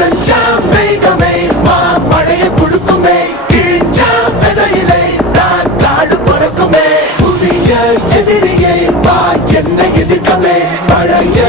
முடிஞ்சா மேகமே மழைய கொடுக்குமே, கிழிஞ்சா விதையிலே தான் காடு பிறக்குமே. புதிய எதிரியே வா என்னை எதிர்க்கவே, பழைய